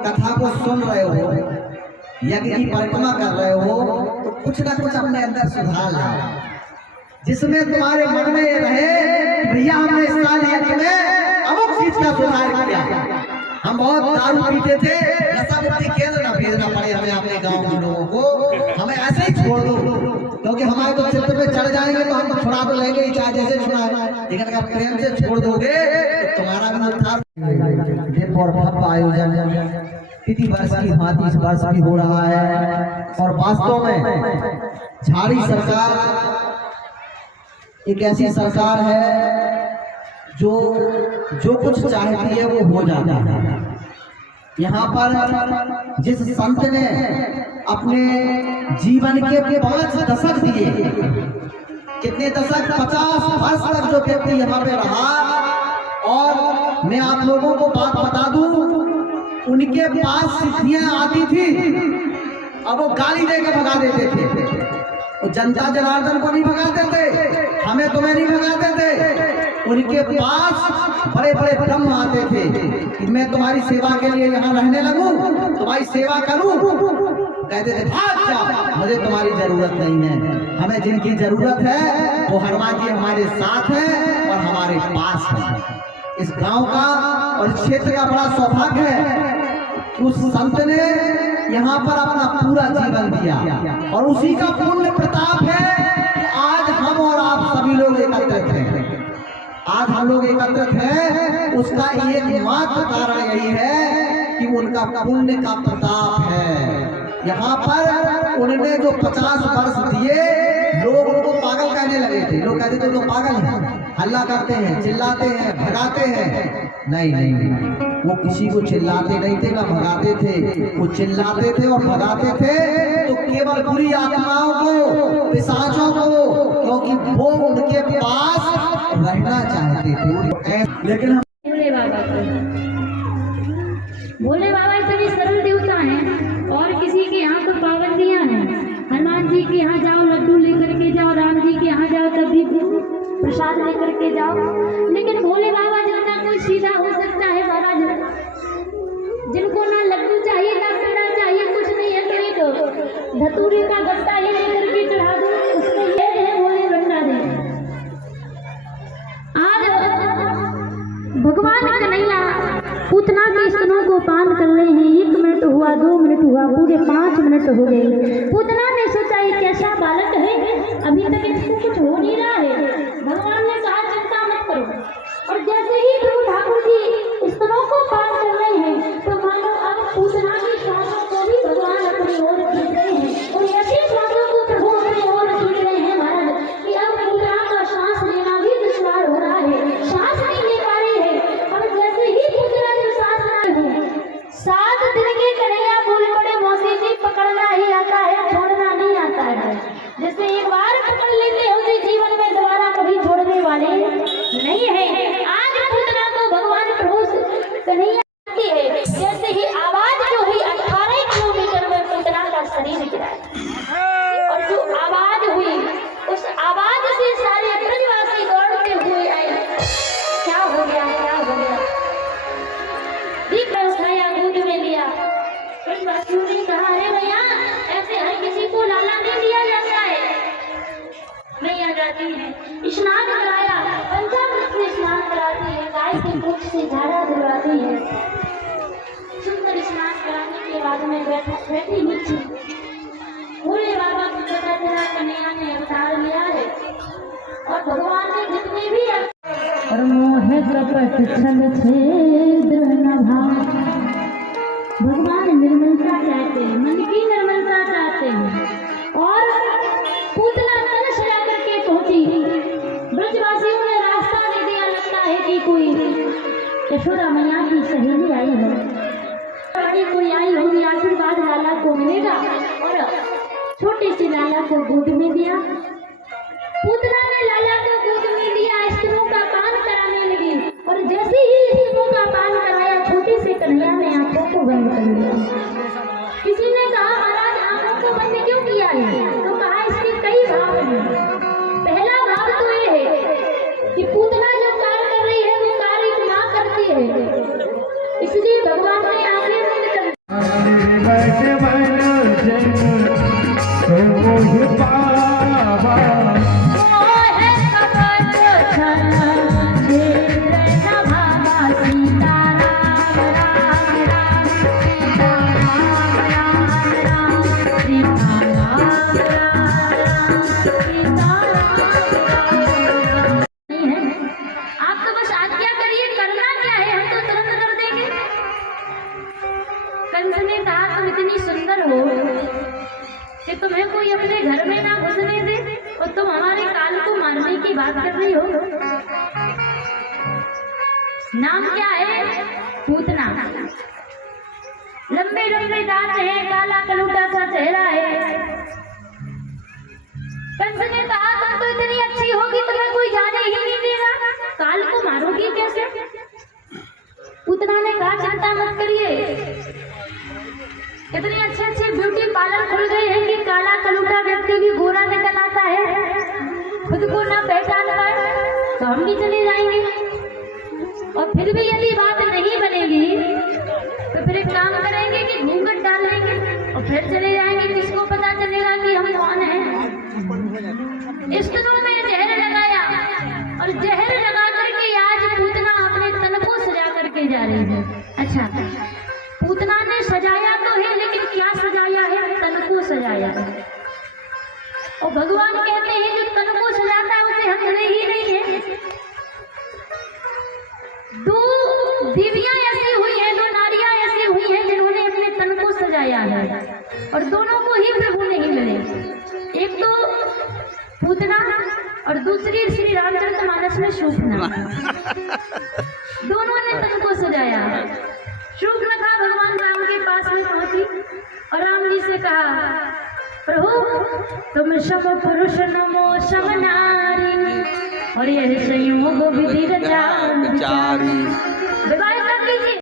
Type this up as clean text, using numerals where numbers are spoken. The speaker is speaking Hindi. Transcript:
कथा को सुन रहे हो, यज्ञ की परिक्रमा कर रहे हो, तो कुछ ना कुछ अपने अंदर सुधार लाओ, जिसमें तुम्हारे मन में ये रहे भैया हमने इस साल यज्ञ में अमुक चीज का सुधार किया। हम बहुत दारू पीते थे, नशा मुक्ति केंद्र न भेजना पड़े हमें अपने गांव के लोगों को, हमें ऐसे ही छोड़ दो, क्योंकि हमारे तो चित्र पे चढ़ जाएंगे तो हम छुड़ा तो लेंगे ही, चाहे जैसे छुड़ा, लेकिन अगर प्रेम से छोड़ दोगे तो तुम्हारा भी उद्धार। आयोजन तिथि वर्ष की भांति इस वर्ष भी हो रहा है, और वास्तव में झाड़ी सरकार एक ऐसी सरकार है जो कुछ चाहती है वो हो जाता है। यहाँ पर जिस संत ने अपने जीवन के 5 दशक दिए, कितने दशक, 50 वर्ष तक जो व्यक्ति यहाँ पे रहा, और मैं आप लोगों को बात बता दूं, उनके पास सिद्धियां आती थी अब वो गाली देके भगा देते थे, वो जनता जनार्दन को नहीं भगाते थे, हमें तुम्हें नहीं भगाते थे। उनके पास बड़े बड़े ब्रह्म आते थे कि मैं तुम्हारी सेवा के लिए यहाँ रहने लगूं, तुम्हारी सेवा करूं, कहते थे भाग जाओ, मुझे तुम्हारी जरूरत नहीं है, हमें जिनकी जरूरत है वो हनुमान जी हमारे साथ है और हमारे पास है। इस गांव का और क्षेत्र का बड़ा सौभाग्य है, उस संत ने यहाँ पर अपना पूरा जीवन दिया, और उसी का पुण्य प्रताप है कि आज हम और आप सभी लोग एकत्रित हैं। आज हम लोग एकत्रित हैं, उसका एकमात्र कारण यही है कि उनका पुण्य का प्रताप है। यहाँ पर उन्होंने जो 50 वर्ष दिए, लोग उनको पागल कहने लगे थे, लोग कहते थे तो पागल है, हल्ला करते हैं, चिल्लाते हैं, भगाते हैं। नहीं नहीं, वो किसी को चिल्लाते नहीं थे ना भगाते थे, वो चिल्लाते थे और भगाते थे तो केवल बुरी आत्माओं को, पिशाचों को, क्योंकि वो उनके पास रहना चाहते थे। लेकिन हम भोले बाबा इतने सरल देवता हैं, और किसी के यहाँ तो पाबंदियां हैं। हनुमान जी के यहाँ जाओ लड्डू लेकर के जाओ, राम जी के यहाँ जाओ तब भी प्रसाद लेकर के जाओ, लेकिन भोले बाबा जितना कोई सीधा हो सकता है महाराज, जिनको ना लड्डू चाहिए ना पेड़ा चाहिए, कुछ नहीं है, तो धतूरे का गत्ता ही लेकर के चढ़ा दो, उसमें ये है भोले भंडारी। आज भगवान कन्हैया पूतना के स्तनों को पान कर रहे हैं, 1 मिनट हुआ, 2 मिनट हुआ, पूरे 5 मिनट हो गए। पूतना ने सोचा ये कैसा बालक है, अभी तक इसको कुछ हो नहीं रहा है। भगवान ने कहा चिंता मत करो, और जैसे ही प्रभु ठाकुर जी स्तनों को पान कर रहे हैं तो मानो अब पूतना की श्वासों को भी भगवान अपनी ओर खींच रहे हैं, और ऐसी श्वासों को प्रभु अपनी ओर खींच रहे हैं महाराज कि अब पूतना का श्वास लेना भी दुश्वार हो रहा है, श्वास नहीं ले पा रही है। और जैसे ही पूतना की श्वास ना हो, 7 दिन के कन्हैया बोल पड़े मौसी जी पकड़ना ही आता है, छोड़ना नहीं आता है। जैसे एक बार पकड़ लेते हैं उसे जीवन में दोबारा कभी छोड़ने वाले नहीं है। आज पूतना को भगवान प्रभु कन्हैया है, जैसे ही आवाज जो हुई 18 किलोमीटर में पूतना का शरीर गिरा, और जो आवाज हुई उस आवाज से सारे ब्रजवासी दौड़ते हुए आए। क्या हो गया, क्या हो गया, दीप उठाया, गोद में लिया। ब्रजवासियों ने कहा अरे भैया ऐसे हर किसी को लाला दे दिया जाता है। मैया जाती है, स्नान कराया, पंचामृत से स्नान कराती है, गाय के पूंछ से झाड़ा दिलवाती है। सुंदर स्नान कराने के बाद में बैठी नीचे, भोले बाबा को पता चला कन्हैया ने अवतार लिया है, और भगवान ने जितने भी मोह कपट छल छेद न भाव, भगवान निर्मलता चाहते हैं, मन की निर्मलता चाहते हैं। और पूतना कलश ला करके पहुंची, ब्रजवासियों ने रास्ता नहीं दिया, लगता है कि कोई यशोदा मैया की सहेली आई है, कोई आई होगी, आशीर्वाद लाला को मिलेगा, और छोटे से लाला को गोद में दिया। पूतना ने लाला को गोद में दिया, स्तनों का पान कराने लगी, और जैसे ही स्तनों का पान कराया छोटे से कन्हैया ने आंखों को बंद कर लिया। किसी ने कहा महाराज आंखों को बंद क्यों किया है, तो कहा इसके कई भाव हैं। पहला भाव तो ये है कि पूतना जो कार्य कर रही है वो कार्य मां करती है, इसलिए भगवान ने आंखें बंद कर कंस ने कहा तुम इतनी सुंदर हो कि तुम्हें कोई अपने घर में ना घुसने दे और तुम हमारे काल को मारने की बात कर रही हो। नाम क्या है? पूतना। लंबे लंबे दांत है, काला कलूटा सा चेहरा है। कंस ने कहा तुम तो इतनी अच्छी होगी तुम्हें कोई जाने ही नहीं देगा, काल को मारोगी कैसे? पूतना ने कहा चिंता मत करिए, इतने अच्छे अच्छे ब्यूटी पार्लर खुल गए हैं कि काला कलूटा व्यक्ति भी गोरा निकल आता है, खुद को ना पहचान पाए तो हम भी चले जाएंगे। और फिर भी यदि बात नहीं बनेगी तो फिर एक काम करेंगे कि घूंघट डाल लेंगे और फिर चले जाएंगे, किसको पता चलेगा कि हम कौन हैं। इस दिनों में जहर लगाया और जहर लगा करके आज पूतना अपने तन को सजा करके जा रही है। अच्छा, पूतना ने सजाया तो है लेकिन क्या सजाया है? तन को सजाया है। और भगवान कहते हैं जो तन को सजाता है उसे हंसने ही नहीं है। दो देवियां ऐसी हुई हैं, दो नारियां ऐसी हुई हैं जिन्होंने अपने तन को सजाया है और दोनों को ही प्रभु नहीं मिले। एक तो पूतना और दूसरी श्री रामचरितमानस में शूर्पणखा। दोनों ने तन को सजाया। शूर्पणखा भगवान राम के पास में पहुंची और राम जी से कहा प्रभु तुम शम पुरुष नमो शम नारी और यह संयोग